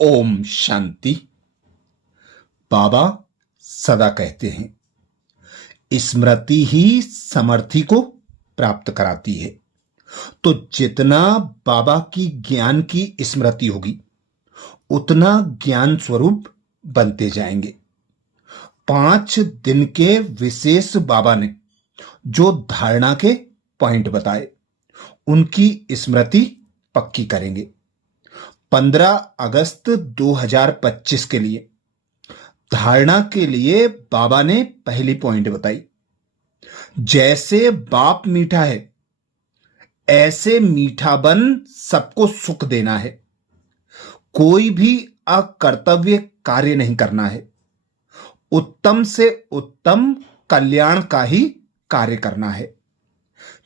ओम शांति। बाबा सदा कहते हैं, स्मृति ही समर्थी को प्राप्त कराती है। तो जितना बाबा की ज्ञान की स्मृति होगी, उतना ज्ञान स्वरूप बनते जाएंगे। 5 दिन के विशेष बाबा ने जो धारणा के पॉइंट बताए, उनकी स्मृति पक्की करेंगे। 15 अगस्त 2025 के लिए धारणा के लिए बाबा ने पहली पॉइंट बताई, जैसे बाप मीठा है ऐसे मीठा बन सबको सुख देना है। कोई भी अकर्तव्य कार्य नहीं करना है। उत्तम से उत्तम कल्याण का ही कार्य करना है।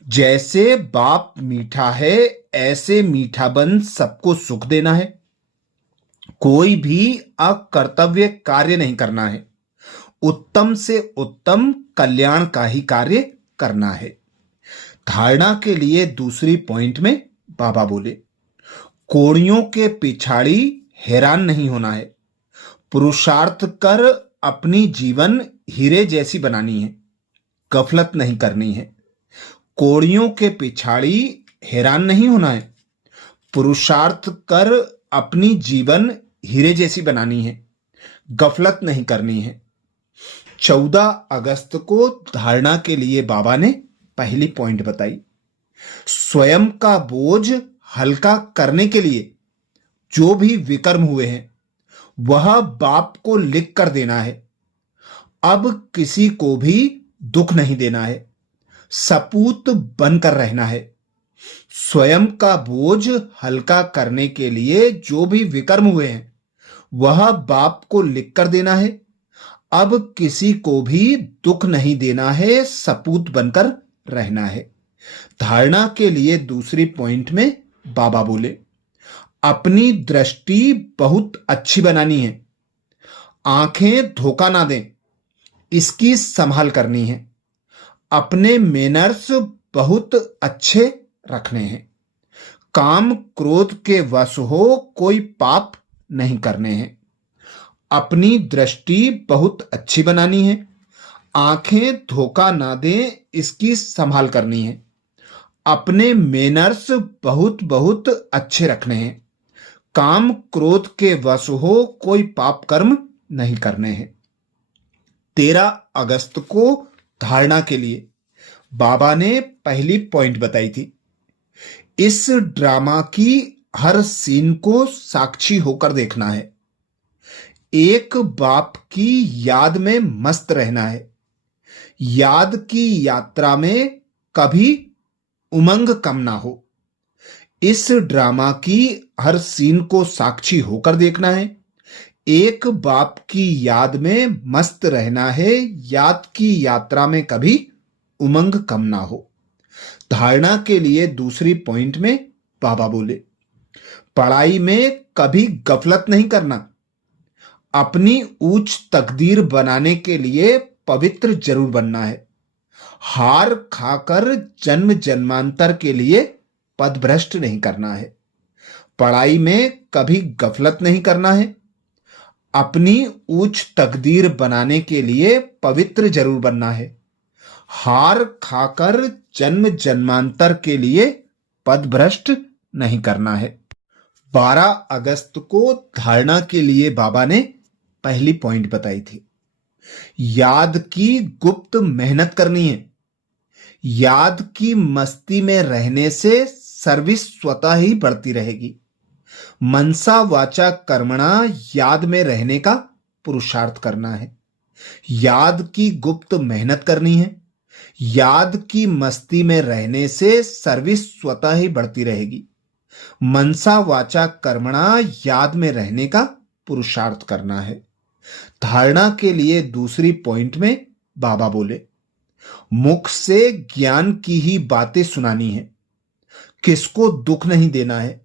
जैसे बाप मीठा है ऐसे मीठा बन सबको सुख देना है। कोई भी अकर्तव्य कार्य नहीं करना है। उत्तम से उत्तम कल्याण का ही कार्य करना है। धारणा के लिए दूसरी पॉइंट में बाबा बोले, कोड़ियों के पिछाड़ी हैरान नहीं होना है। पुरुषार्थ कर अपनी जीवन हीरे जैसी बनानी है। गफलत नहीं करनी है। कोड़ियों के पिछाड़ी हैरान नहीं होना है। पुरुषार्थ कर अपनी जीवन हीरे जैसी बनानी है। गफलत नहीं करनी है। 14 अगस्त को धारणा के लिए बाबा ने पहली पॉइंट बताई, स्वयं का बोझ हल्का करने के लिए जो भी विकर्म हुए हैं वह बाप को लिख कर देना है। अब किसी को भी दुख नहीं देना है। सपूत बनकर रहना है। स्वयं का बोझ हल्का करने के लिए जो भी विकर्म हुए हैं वह बाप को लिख कर देना है। अब किसी को भी दुख नहीं देना है। सपूत बनकर रहना है। धारणा के लिए दूसरी पॉइंट में बाबा बोले, अपनी दृष्टि बहुत अच्छी बनानी है। आंखें धोखा ना दें, इसकी संभाल करनी है। अपने मैनर्स बहुत अच्छे रखने हैं। काम क्रोध के वश हो कोई पाप नहीं करने हैं। अपनी दृष्टि बहुत अच्छी बनानी है। आंखें धोखा ना दें, इसकी संभाल करनी है। अपने मैनर्स बहुत बहुत अच्छे रखने हैं। काम क्रोध के वश हो कोई पाप कर्म नहीं करने हैं। 13 अगस्त को धारणा के लिए बाबा ने पहली पॉइंट बताई थी, इस ड्रामा की हर सीन को साक्षी होकर देखना है। एक बाप की याद में मस्त रहना है। याद की यात्रा में कभी उमंग कम ना हो। इस ड्रामा की हर सीन को साक्षी होकर देखना है। एक बाप की याद में मस्त रहना है। याद की यात्रा में कभी उमंग कम ना हो। धारणा के लिए दूसरी पॉइंट में बाबा बोले, पढ़ाई में कभी गफलत नहीं करना। अपनी ऊंच तकदीर बनाने के लिए पवित्र जरूर बनना है। हार खाकर जन्म जन्मांतर के लिए पदभ्रष्ट नहीं करना है। पढ़ाई में कभी गफलत नहीं करना है। अपनी ऊंच तकदीर बनाने के लिए पवित्र जरूर बनना है। हार खाकर जन्म जन्मांतर के लिए पदभ्रष्ट नहीं करना है। 12 अगस्त को धारणा के लिए बाबा ने पहली पॉइंट बताई थी, याद की गुप्त मेहनत करनी है। याद की मस्ती में रहने से सर्विस स्वतः ही बढ़ती रहेगी। मनसा वाचा कर्मणा याद में रहने का पुरुषार्थ करना है। याद की गुप्त मेहनत करनी है। याद की मस्ती में रहने से सर्विस स्वतः ही बढ़ती रहेगी। मनसा वाचा कर्मणा याद में रहने का पुरुषार्थ करना है। धारणा के लिए दूसरी पॉइंट में बाबा बोले, मुख से ज्ञान की ही बातें सुनानी है। किसको दुख नहीं देना है।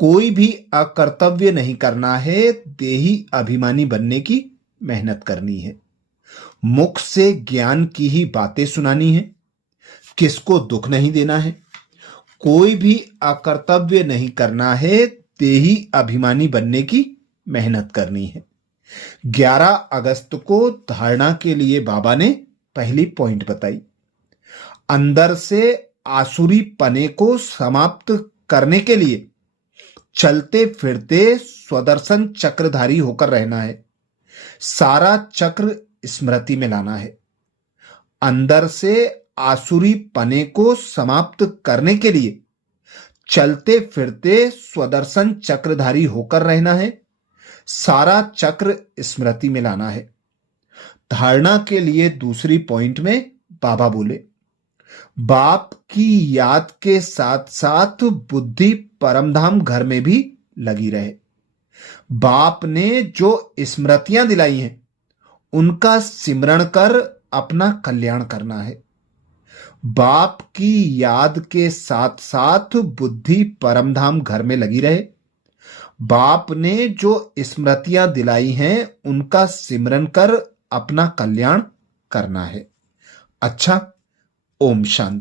कोई भी अकर्तव्य नहीं करना है। देही अभिमानी बनने की मेहनत करनी है। मुख से ज्ञान की ही बातें सुनानी है। किसको दुख नहीं देना है। कोई भी अकर्तव्य नहीं करना है। देही अभिमानी बनने की मेहनत करनी है। 11 अगस्त को धारणा के लिए बाबा ने पहली पॉइंट बताई। अंदर से आसुरी पने को समाप्त करने के लिए चलते फिरते स्वदर्शन चक्रधारी होकर रहना है। सारा चक्र स्मृति में लाना है। अंदर से आसुरी पने को समाप्त करने के लिए चलते फिरते स्वदर्शन चक्रधारी होकर रहना है। सारा चक्र स्मृति में लाना है। धारणा के लिए दूसरी पॉइंट में बाबा बोले, बाप की याद के साथ साथ बुद्धि परमधाम घर में भी लगी रहे। बाप ने जो स्मृतियां दिलाई हैं उनका सिमरण कर अपना कल्याण करना है। बाप की याद के साथ साथ बुद्धि परमधाम घर में लगी रहे। बाप ने जो स्मृतियां दिलाई हैं उनका सिमरन कर अपना कल्याण करना है। अच्छा, ओम शांति।